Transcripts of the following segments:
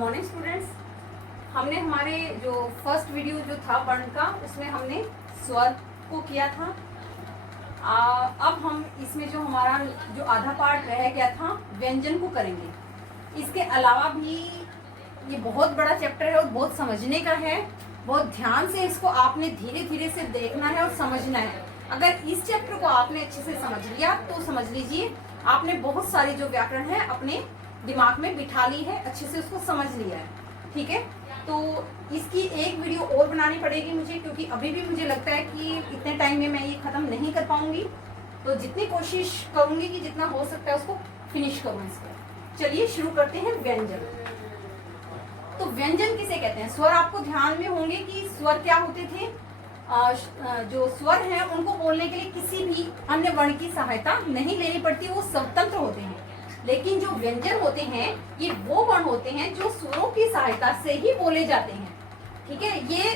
Morning students. हमने हमारे जो फर्स्ट वीडियो जो था वर्ण का, उसमें हमने स्वर को किया था। अब हम इसमें जो हमारा जो आधा पार्ट रह गया था व्यंजन को करेंगे। इसके अलावा भी ये बहुत बड़ा चैप्टर है और बहुत समझने का है। बहुत ध्यान से इसको आपने धीरे धीरे से देखना है और समझना है। अगर इस चैप्टर को आपने अच्छे से समझ लिया तो समझ लीजिए आपने बहुत सारी जो व्याकरण है अपने दिमाग में बिठा ली है, अच्छे से उसको समझ लिया है। ठीक है, तो इसकी एक वीडियो और बनानी पड़ेगी मुझे, क्योंकि अभी भी मुझे लगता है कि इतने टाइम में मैं ये खत्म नहीं कर पाऊंगी। तो जितनी कोशिश करूंगी कि जितना हो सकता है उसको फिनिश करूं इसको। चलिए शुरू करते हैं व्यंजन। तो व्यंजन किसे कहते हैं? स्वर आपको ध्यान में होंगे कि स्वर क्या होते थे। जो स्वर हैं उनको बोलने के लिए किसी भी अन्य वर्ण की सहायता नहीं लेनी पड़ती, वो स्वतंत्र होते हैं। लेकिन जो व्यंजन होते हैं ये वो वर्ण होते हैं जो स्वरों की सहायता से ही बोले जाते हैं। ठीक है, ये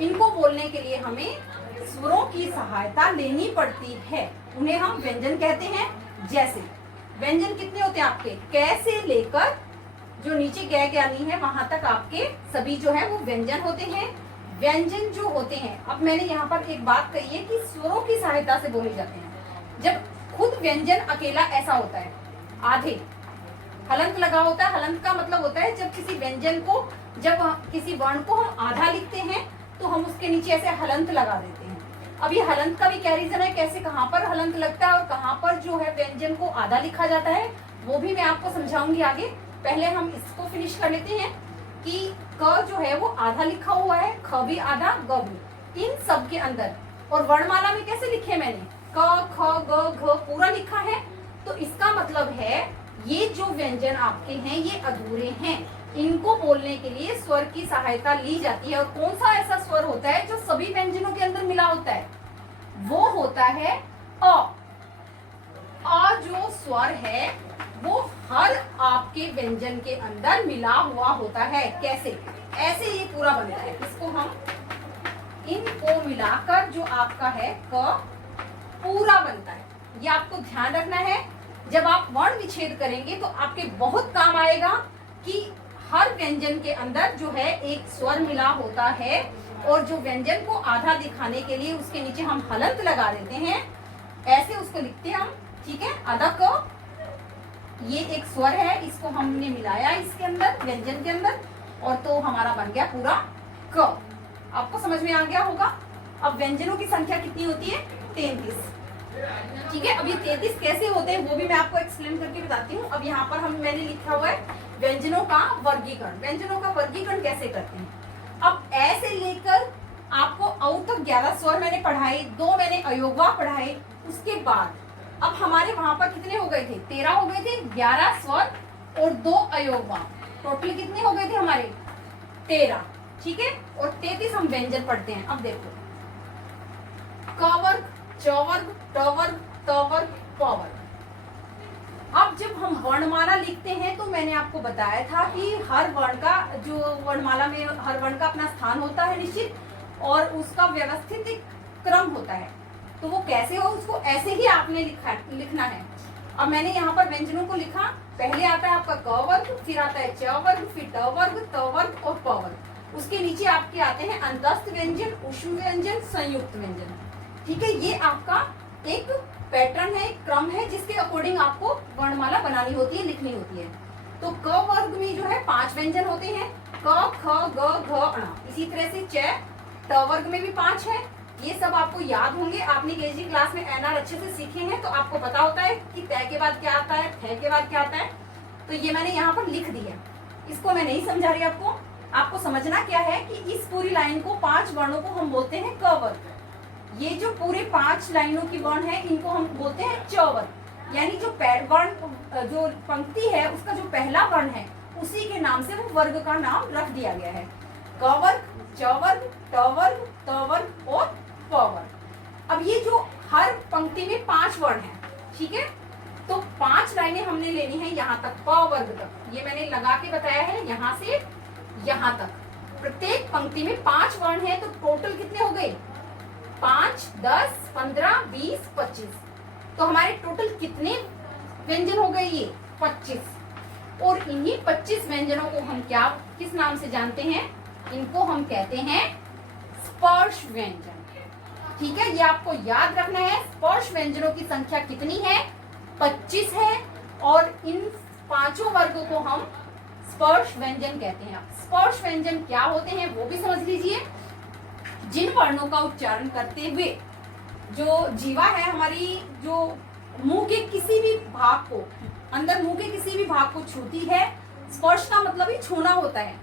इनको बोलने के लिए हमें स्वरों की सहायता लेनी पड़ती है, उन्हें हम व्यंजन कहते हैं। जैसे व्यंजन कितने होते हैं आपके? कै से लेकर जो नीचे कै ज्ञानी है वहां तक आपके सभी जो है वो व्यंजन होते हैं। व्यंजन जो होते हैं, अब मैंने यहाँ पर एक बात कही है कि स्वरों की सहायता से बोले जाते हैं। जब खुद व्यंजन अकेला ऐसा होता है, आधे हलंत लगा होता है। हलंत का मतलब होता है जब किसी व्यंजन को, जब किसी वर्ण को हम आधा लिखते हैं तो हम उसके नीचे ऐसे हलंत लगा देते हैं। अब ये हलंत का भी क्या रीजन है, कैसे कहाँ पर हलंत लगता है और कहाँ पर जो है व्यंजन को आधा लिखा जाता है, वो भी मैं आपको समझाऊंगी आगे। पहले हम इसको फिनिश कर लेते हैं कि क जो है वो आधा लिखा हुआ है, ख भी आधा, ग भी, इन सब के अंदर। और वर्णमाला में कैसे लिखे मैंने? क ख ग घ पूरा लिखा है। तो इसका मतलब है ये जो व्यंजन आपके हैं ये अधूरे हैं, इनको बोलने के लिए स्वर की सहायता ली जाती है। और कौन सा ऐसा स्वर होता है जो सभी व्यंजनों के अंदर मिला होता है? वो होता है अ। अ जो स्वर है वो हर आपके व्यंजन के अंदर मिला हुआ होता है। कैसे? ऐसे ये पूरा बनता है। इसको हम इनको मिलाकर जो आपका है क पूरा बनता है। ये आपको ध्यान रखना है। जब आप वर्ण विच्छेद करेंगे तो आपके बहुत काम आएगा कि हर व्यंजन के अंदर जो है एक स्वर मिला होता है, और जो व्यंजन को आधा दिखाने के लिए उसके नीचे हम हलंत लगा देते हैं, ऐसे उसको लिखते हैं हम। ठीक है, आधा क, ये एक स्वर है, इसको हमने मिलाया इसके अंदर व्यंजन के अंदर, और तो हमारा बन गया पूरा क। आपको समझ में आ गया होगा। अब व्यंजनों की संख्या कितनी होती है? 33। ठीक है, अब ये 33 कैसे होते हैं वो भी मैं आपको एक्सप्लेन करके बताती हूँ। अब यहाँ पर मैंने लिखा हुआ है व्यंजनों का वर्गीकरण। व्यंजनों का वर्गीकरण कैसे करते हैं? अब ऐसे लेकर आपको औ तक 11 स्वर मैंने पढ़ाए, 2 मैंने अयोगवा पढ़ाए। उसके बाद अब हमारे वहां पर कितने हो गए थे? 13 हो गए थे। 11 स्वर और 2 अयोगवा, टोटल कितने हो गए थे हमारे? 13। ठीक है, और 33 हम व्यंजन पढ़ते हैं। अब देखो, क वर्ग, च वर्ग, ट वर्ग, त वर्ग, प वर्ग। अब जब हम वर्णमाला लिखते हैं तो मैंने आपको बताया था कि हर वर्ण का, जो वर्णमाला में हर वर्ण का अपना स्थान होता है निश्चित, और उसका व्यवस्थित एक क्रम होता है। तो वो कैसे हो, उसको ऐसे ही आपने लिखना है। अब मैंने यहाँ पर व्यंजनों को लिखा। पहले आता है आपका क वर्ग, फिर आता है च वर्ग, फिर ट वर्ग, त वर्ग और प वर्ग। उसके नीचे आपके आते हैं अंतस्थ व्यंजन, ऊष्म व्यंजन, संयुक्त व्यंजन। ठीक है, ये आपका एक पैटर्न है, एक क्रम है, जिसके अकॉर्डिंग आपको वर्णमाला बनानी होती है, लिखनी होती है। तो क वर्ग में जो है 5 व्यंजन होते हैं, क ख ग घ ण। इसी तरह से च, ट वर्ग में भी 5 है। ये सब आपको याद होंगे, आपने केजी क्लास में एनआर अच्छे से सीखे हैं, तो आपको पता होता है कि तय के बाद क्या आता है, थ के बाद क्या आता है। तो ये मैंने यहाँ पर लिख दिया, इसको मैं नहीं समझा रही आपको। आपको समझना क्या है कि इस पूरी लाइन को 5 वर्णों को हम बोलते हैं क वर्ग। ये जो पूरे 5 लाइनों की वर्ण है इनको हम बोलते हैं च वर्ग। यानी जो वर्ण, जो पंक्ति है उसका जो पहला वर्ण है उसी के नाम से वो वर्ग का नाम रख दिया गया है। क वर्ग, च वर्ग, ट वर्ग, त वर्ग और प वर्ग। अब ये जो हर पंक्ति में 5 वर्ण है, ठीक है, तो 5 लाइनें हमने लेनी है यहाँ तक, प वर्ग तक। ये मैंने लगा के बताया है, यहाँ से यहाँ तक प्रत्येक पंक्ति में 5 वर्ण है। तो टोटल कितने हो गए? 5, 10, 15, 20, 25। तो हमारे टोटल कितने व्यंजन हो गए? ये 25। और इन्हीं 25 व्यंजनों को हम क्या किस नाम से जानते हैं? इनको हम कहते हैं स्पर्श व्यंजन। ठीक है, ये आपको याद रखना है। स्पर्श व्यंजनों की संख्या कितनी है? 25 है, और इन पांचों वर्गों को हम स्पर्श व्यंजन कहते हैं। स्पर्श व्यंजन क्या होते हैं वो भी समझ लीजिए। जिन वर्णों का उच्चारण करते हुए जो जीवा है हमारी, जो मुंह के किसी भी भाग को, अंदर मुंह के किसी भी भाग को छूती है, स्पर्श का मतलब ही छूना होता है।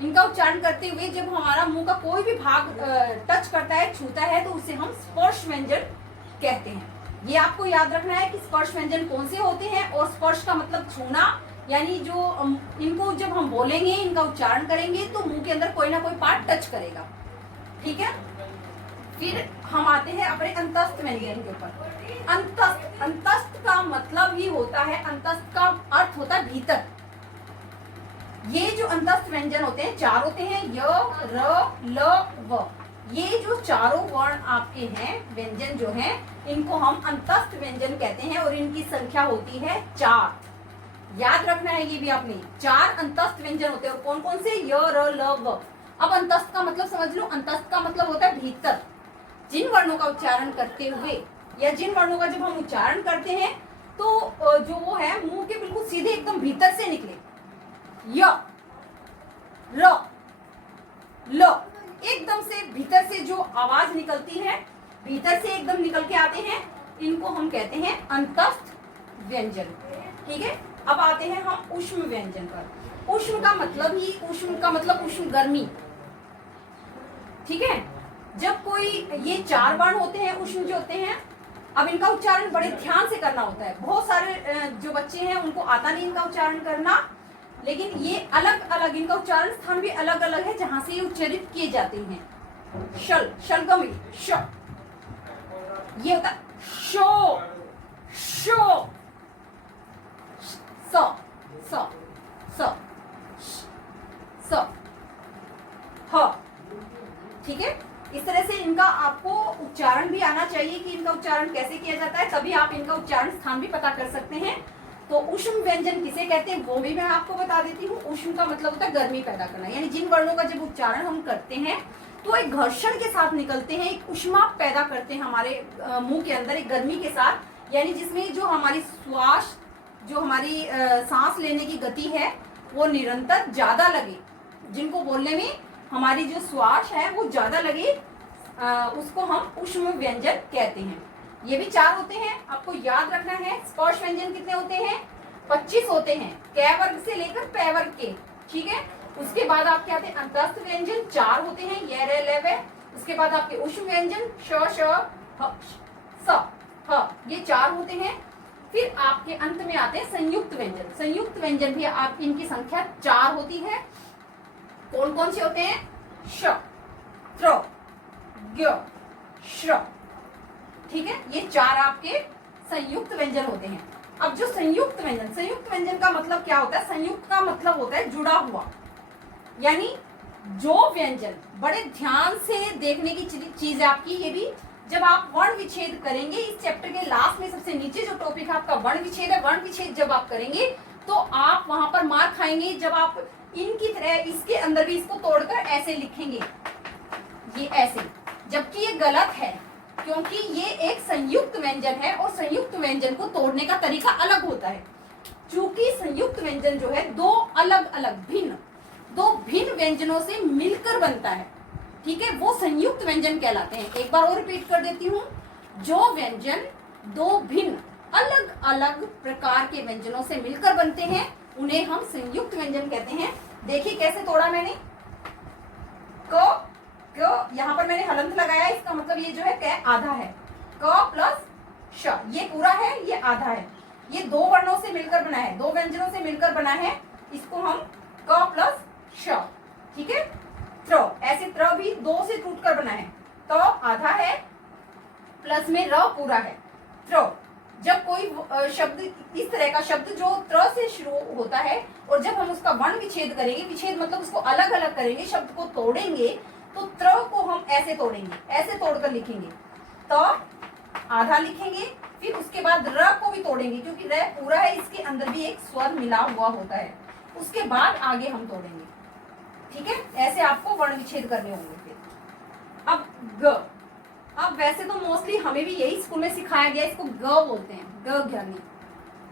इनका उच्चारण करते हुए जब हमारा मुंह का कोई भी भाग टच करता है, छूता है, तो उसे हम स्पर्श व्यंजन कहते हैं। ये आपको याद रखना है कि स्पर्श व्यंजन कौन से होते हैं, और स्पर्श का मतलब छूना, यानी जो इनको जब हम बोलेंगे, इनका उच्चारण करेंगे तो मुंह के अंदर कोई ना कोई पार्ट टच करेगा। ठीक है, फिर हम आते हैं अपने अंतस्थ व्यंजन के ऊपर। अंतस्थ, अंतस्थ का मतलब ही होता है, अंतस्थ का अर्थ होता है भीतर। ये जो अंतस्थ व्यंजन होते हैं, चार होते हैं, य, र, ल, व। ये जो चारों वर्ण आपके हैं, व्यंजन जो हैं, इनको हम अंतस्थ व्यंजन कहते हैं, और इनकी संख्या होती है 4। याद रखना है ये भी आपने, 4 अंतस्थ व्यंजन होते हैं। और कौन कौन से? य, र, ल, व। अब अंतस्थ का मतलब समझ लो। अंतस्थ का मतलब होता है भीतर। जिन वर्णों का उच्चारण करते हुए, या जिन वर्णों का जब हम उच्चारण करते हैं तो जो वो है मुंह के बिल्कुल सीधे एकदम भीतर से निकले। य, र, ल, एकदम से भीतर से जो आवाज निकलती है, भीतर से एकदम निकल के आते हैं, इनको हम कहते हैं अंतस्थ व्यंजन। ठीक है, अब आते हैं हम ऊष्म व्यंजन पर। ऊष्म का मतलब ही, ऊष्म का मतलब उष्ण, गर्मी। ठीक है, जब कोई, ये 4 वर्ण होते हैं ऊष्म जो होते हैं, अब इनका उच्चारण बड़े ध्यान से करना होता है। बहुत सारे जो बच्चे हैं उनको आता नहीं इनका उच्चारण करना, लेकिन ये अलग अलग, इनका उच्चारण स्थान भी अलग अलग है जहां से ये उच्चारित किए जाते हैं। शल, शलगम, श, ये होता है शो, शो, स, स, स, स, ह। ठीक है, इस तरह से इनका आपको उच्चारण भी आना चाहिए कि इनका उच्चारण कैसे किया जाता है, तभी आप इनका उच्चारण स्थान भी पता कर सकते हैं। तो ऊष्म व्यंजन किसे कहते हैं वो भी मैं आपको बता देती हूँ। ऊष्म का मतलब होता है गर्मी पैदा करना, यानी जिन वर्णों का जब उच्चारण हम करते हैं तो एक घर्षण के साथ निकलते हैं, एक ऊष्मा पैदा करते हैं हमारे मुंह के अंदर, एक गर्मी के साथ, यानी जिसमें जो हमारी श्वास, जो हमारी सांस लेने की गति है वो निरंतर ज्यादा लगे, जिनको बोलने में हमारी जो श्वास है वो ज्यादा लगे, उसको हम ऊष्म व्यंजन कहते हैं। ये भी 4 होते हैं, आपको याद रखना है। स्पर्श व्यंजन कितने होते हैं? 25 होते हैं, कै वर्ग से लेकर पै वर्ग के। ठीक है, उसके बाद आपके आते हैं अंतस्थ व्यंजन, 4 होते हैं, य, र, ल, व। उसके बाद आपके ऊष्म व्यंजन, श, श, ह, स, ह, ये 4 होते हैं। फिर आपके अंत में आते हैं संयुक्त व्यंजन। संयुक्त व्यंजन भी आप, इनकी संख्या 4 होती है। कौन कौन से होते हैं? श, त्र, ज्ञ, श्र। ठीक है, ये 4 आपके संयुक्त व्यंजन होते हैं। अब जो संयुक्त व्यंजन, संयुक्त व्यंजन का मतलब क्या होता है? संयुक्त का मतलब होता है जुड़ा हुआ, यानी जो व्यंजन, बड़े ध्यान से देखने की चीज है आपकी ये भी, जब आप वर्ण विच्छेद करेंगे, इस चैप्टर के लास्ट में सबसे नीचे जो टॉपिक है आपका वर्ण विच्छेद है, वर्ण विच्छेद जब आप करेंगे तो आप वहां पर मार खाएंगे, जब आप इनकी तरह इसके अंदर भी इसको तोड़कर ऐसे लिखेंगे, ये ऐसे, जबकि ये गलत है, क्योंकि ये एक संयुक्त व्यंजन है और संयुक्त व्यंजन को तोड़ने का तरीका अलग होता है। चूंकि संयुक्त व्यंजन जो है दो अलग अलग दो भिन्न व्यंजनों से मिलकर बनता है, ठीक है, वो संयुक्त व्यंजन कहलाते हैं। एक बार और रिपीट कर देती हूँ, जो व्यंजन दो भिन्न अलग अलग प्रकार के व्यंजनों से मिलकर बनते हैं उन्हें हम संयुक्त व्यंजन कहते हैं। देखिए कैसे तोड़ा मैंने, क यहाँ पर मैंने हलंत लगाया, इसका मतलब ये जो है क आधा है, क प्लस श, ये पूरा है, ये आधा है, ये दो वर्णों से मिलकर बना है, दो व्यंजनों से मिलकर बना है, इसको हम क प्लस श, ठीक है। त्र, ऐसे त्र भी दो से टूटकर बना है, तो आधा है प्लस में र पूरा है, त्र। जब कोई शब्द, इस तरह का शब्द जो त्र से शुरू होता है और जब हम उसका वर्ण विच्छेद करेंगे, विच्छेद मतलब उसको अलग अलग करेंगे, शब्द को तोड़ेंगे, तो त्र को हम ऐसे तोड़ेंगे, ऐसे तोड़कर लिखेंगे, त आधा लिखेंगे, फिर उसके बाद र को भी तोड़ेंगे क्योंकि र पूरा है, इसके अंदर भी एक स्वर मिला हुआ होता है, उसके बाद आगे हम तोड़ेंगे। ठीक है, ऐसे आपको वर्ण विच्छेद करने होंगे। फिर अब ग, अब वैसे तो मोस्टली हमें भी यही स्कूल में सिखाया गया, इसको ग बोलते हैं, ग ज्ञानी,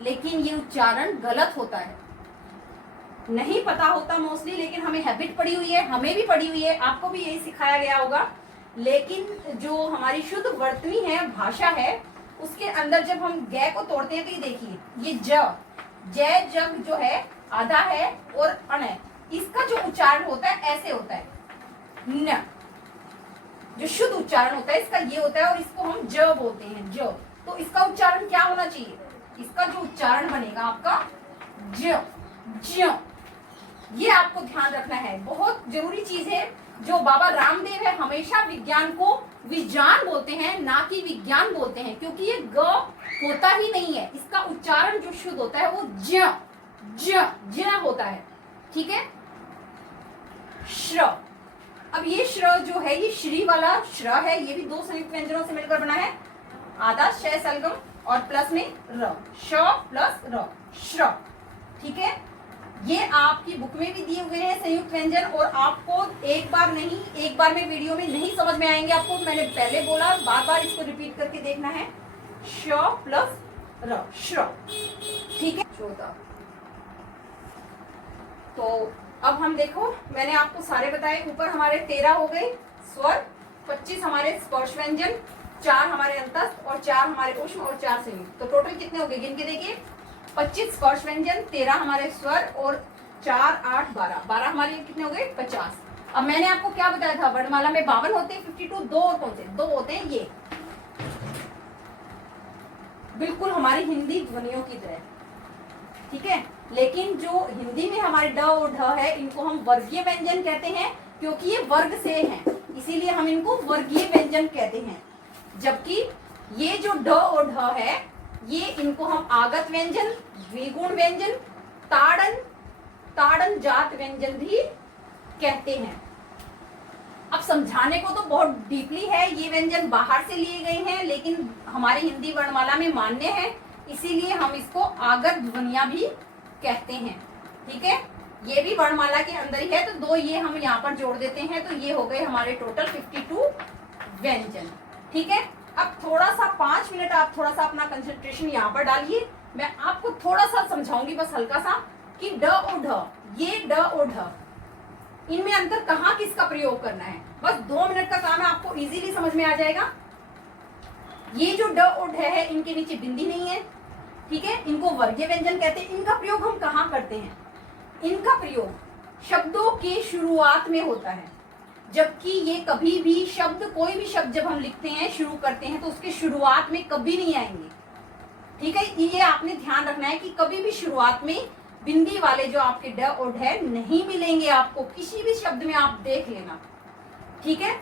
लेकिन ये उच्चारण गलत होता है, नहीं पता होता मोस्टली, लेकिन हमें हैबिट पड़ी हुई है, हमें भी पड़ी हुई है, आपको भी यही सिखाया गया होगा। लेकिन जो हमारी शुद्ध वर्तनी है, भाषा है, उसके अंदर जब हम ग को तोड़ते हैं तो ये देखिए, ये जय जग जो है आधा है और अण है, इसका जो उच्चारण होता है ऐसे होता है, न, जो शुद्ध उच्चारण होता है इसका ये होता है, और इसको हम ज बोलते हैं, ज। तो इसका उच्चारण क्या होना चाहिए, इसका जो उच्चारण बनेगा आपका ज, ज। ये आपको ध्यान रखना है, बहुत जरूरी चीज है। जो बाबा रामदेव है हमेशा विज्ञान को विज्ञान बोलते हैं, ना कि विज्ञान बोलते हैं, क्योंकि ये ग होता ही नहीं है, इसका उच्चारण जो शुद्ध होता है वो ज, ज होता है। ठीक है, श्र, अब ये श्र जो है ये श्री वाला श्र है, ये भी दो संयुक्त व्यंजनों से मिलकर बना है, आधा श सलगम और प्लस में र, श प्लस र, श्र। ठीक है, ये आपकी बुक में भी दिए हुए हैं संयुक्त व्यंजन, और आपको एक बार नहीं, एक बार में वीडियो में नहीं समझ में आएंगे आपको, मैंने पहले बोला, बार बार इसको रिपीट करके देखना है, श प्लस र, श्र। ठीक है, 14। तो अब हम देखो, मैंने आपको सारे बताए, ऊपर हमारे 13 हो गए स्वर, 25 हमारे स्पर्श व्यंजन, 4 हमारे अंतस्थ और 4 हमारे ऊष्म और 4 संयुक्त। तो टोटल कितने हो गए, गिन के देखिए, 25 स्पर्श व्यंजन, 13 हमारे स्वर और 4 8 12, 12 हमारे कितने हो गए 50। अब मैंने आपको क्या बताया था, वर्णमाला में 52 होते हैं, 52 दो और कौन से, दो होते हैं ये, बिल्कुल हमारी हिंदी ध्वनियों की तरह। ठीक है, लेकिन जो हिंदी में हमारे ड और ढ है, इनको हम वर्गीय व्यंजन कहते हैं, क्योंकि ये वर्ग से हैं, इसीलिए हम इनको वर्गीय व्यंजन कहते हैं। जबकि ये जो ड और ढ है, ये इनको हम आगत व्यंजन, द्विगुण व्यंजन, ताड़न, ताड़न जात व्यंजन भी कहते हैं। अब समझाने को तो बहुत डीपली है, ये व्यंजन बाहर से लिए गए हैं, लेकिन हमारी हिंदी वर्णमाला में मान्य है, इसीलिए हम इसको आगत ध्वनियां भी कहते हैं। ठीक है, ये भी वर्णमाला के अंदर ही है, तो दो ये हम यहाँ पर जोड़ देते हैं, तो ये हो गए हमारे टोटल 52 व्यंजन। ठीक है, अब थोड़ा सा 5 मिनट आप थोड़ा सा अपना कंसंट्रेशन यहाँ पर डालिए, मैं आपको थोड़ा सा समझाऊंगी बस हल्का सा, कि ड और ढ, ये ड और ढ, इनमें अंतर कहाँ किसका प्रयोग करना है, बस 2 मिनट का काम है, आपको इजीली समझ में आ जाएगा। ये जो ड और ढ है, इनके नीचे बिंदी नहीं है। ठीक है, इनको वर्गीय व्यंजन कहते हैं। इनका प्रयोग हम कहाँ करते हैं, इनका प्रयोग शब्दों के शुरुआत में होता है, जबकि ये कभी भी शब्द, कोई भी शब्द जब हम लिखते हैं, शुरू करते हैं, तो उसके शुरुआत में कभी नहीं आएंगे। ठीक है, ये आपने ध्यान रखना है कि कभी भी शुरुआत में बिंदी वाले जो आपके ड और ढ नहीं मिलेंगे आपको, किसी भी शब्द में आप देख लेना। ठीक है,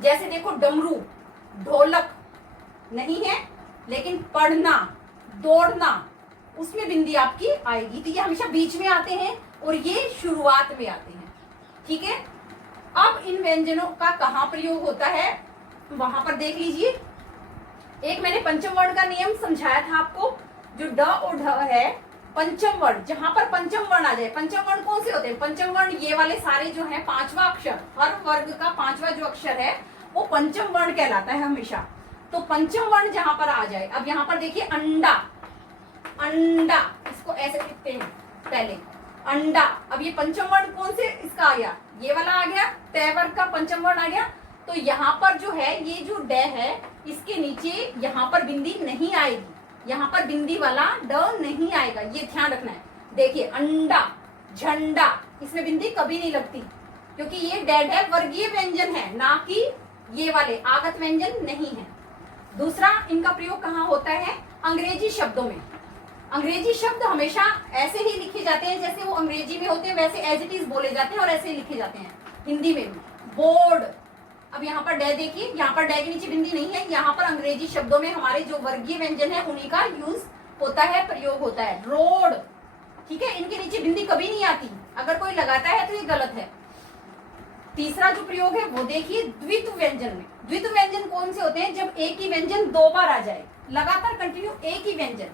जैसे देखो डमरू, ढोलक नहीं है, लेकिन पढ़ना, दौड़ना, उसमें बिंदी आपकी आएगी, तो ये हमेशा बीच में आते हैं और ये शुरुआत में आते हैं। ठीक है, अब इन व्यंजनों का कहाँ प्रयोग होता है वहां पर देख लीजिए। एक मैंने पंचम वर्ण का नियम समझाया था आपको, जो ड और ढ है, पंचम वर्ण, जहां पर पंचम वर्ण आ जाए, पंचम वर्ण कौन से होते हैं, पंचम वर्ण ये वाले सारे जो है, 5वां अक्षर, हर वर्ग का 5वां जो अक्षर है वो पंचम वर्ण कहलाता है हमेशा। तो पंचम वर्ण जहां पर आ जाए, अब यहाँ पर देखिए अंडा, अंडा, इसको ऐसे लिखते हैं पहले, अंडा। अब ये पंचम वर्ण कौन से इसका आ गया, ये वाला आ गया, तय वर्ग का पंचम वर्ण आ गया। तो यहाँ पर जो है, ये जो ड है, इसके नीचे यहाँ पर बिंदी नहीं आएगी, यहाँ पर बिंदी वाला ड नहीं आएगा, ये ध्यान रखना है। देखिए अंडा, झंडा, इसमें बिंदी कभी नहीं लगती, क्योंकि ये डेड है, वर्गीय व्यंजन है, ना कि ये वाले आगत व्यंजन नहीं है। दूसरा, इनका प्रयोग कहाँ होता है, अंग्रेजी शब्दों में। अंग्रेजी शब्द हमेशा ऐसे ही लिखे जाते हैं जैसे वो अंग्रेजी में होते हैं, वैसे एज इट इज बोले जाते हैं और ऐसे ही लिखे जाते हैं हिंदी में भी। बोर्ड, अब यहाँ पर डे देखिए, यहाँ पर डे के नीचे बिंदी नहीं है, यहाँ पर अंग्रेजी शब्दों में हमारे जो वर्गीय व्यंजन है उन्हीं का यूज होता है, प्रयोग होता है। रोड, ठीक है, इनके नीचे बिंदी कभी नहीं आती, अगर कोई लगाता है तो ये गलत है। तीसरा जो प्रयोग है वो देखिए द्वित्व व्यंजन में। द्वित्व व्यंजन कौन से होते हैं? जब एक ही व्यंजन दो बार आ जाए, लगातार कंटिन्यू एक ही व्यंजन।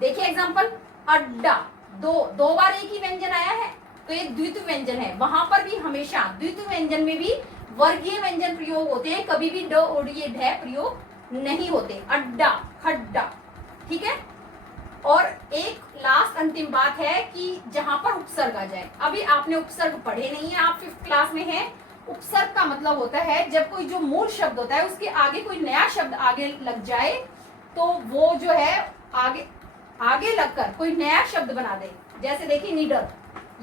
देखिए एग्जांपल, अड्डा, दो बार एक ही व्यंजन आया है तो ये द्वित्व व्यंजन है। वहां पर भी हमेशा द्वित्व व्यंजन में भी वर्गीय व्यंजन प्रयोग होते हैं, कभी भी ड और ये ढ प्रयोग नहीं होते। अड्डा, खड्डा, ठीक है। और एक लास्ट अंतिम बात है कि जहां पर उपसर्ग आ जाए। अभी आपने उपसर्ग पढ़े नहीं है, आप 5th क्लास में हैं। उपसर्ग का मतलब होता है जब कोई जो मूल शब्द होता है उसके आगे कोई नया शब्द आगे लग जाए तो वो जो है आगे लगकर कोई नया शब्द बना दे। जैसे देखिए निडर,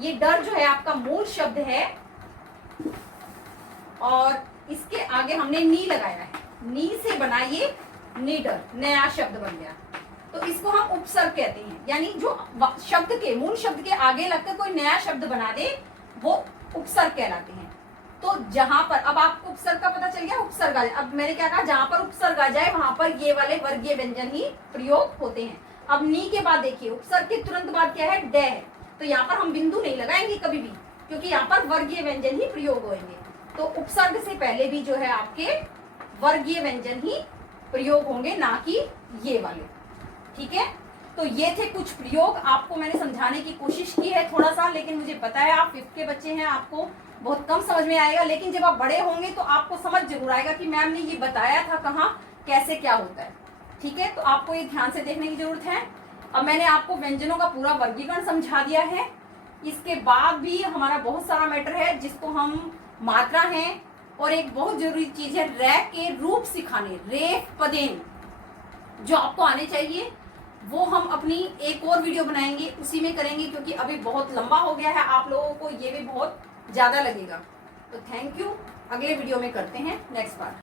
ये डर जो है आपका मूल शब्द है और इसके आगे हमने नी लगाया है, नी से बना ये निडर, नया शब्द बन गया। तो इसको हम उपसर्ग कहते हैं, यानी जो शब्द के मूल शब्द के आगे लगकर कोई नया शब्द बना दे वो उपसर्ग कहलाते हैं। तो जहां पर अब आपको उपसर्ग का पता चल गया, उपसर्ग आ जाए। अब मैंने क्या कहा, जहां पर उपसर्ग आ जाए वहां पर ये वाले वर्गीय व्यंजन ही प्रयोग होते हैं। अब नी के बाद देखिए उपसर्ग के तुरंत बाद क्या है, ड है। तो यहाँ पर हम बिंदु नहीं लगाएंगे कभी भी, क्योंकि यहाँ पर वर्गीय व्यंजन ही प्रयोग होंगे। तो उपसर्ग से पहले भी जो है आपके वर्गीय व्यंजन ही प्रयोग होंगे, ना कि ये वाले, ठीक है। तो ये थे कुछ प्रयोग, आपको मैंने समझाने की कोशिश की है थोड़ा सा, लेकिन मुझे पता है आप 5th के बच्चे हैं, आपको बहुत कम समझ में आएगा। लेकिन जब आप बड़े होंगे तो आपको समझ जरूर आएगा कि मैम ने ये बताया था कहाँ, कैसे क्या होता है, ठीक है। तो आपको ये ध्यान से देखने की जरूरत है। अब मैंने आपको व्यंजनों का पूरा वर्गीकरण समझा दिया है। इसके बाद भी हमारा बहुत सारा मैटर है जिसको हम मात्रा है और एक बहुत जरूरी चीज है रैक के रूप सिखाने, रेफ पदेन जो आपको आने चाहिए, वो हम अपनी एक और वीडियो बनाएंगे, उसी में करेंगे, क्योंकि अभी बहुत लंबा हो गया है, आप लोगों को ये भी बहुत ज्यादा लगेगा। तो थैंक यू, अगले वीडियो में करते हैं नेक्स्ट बार।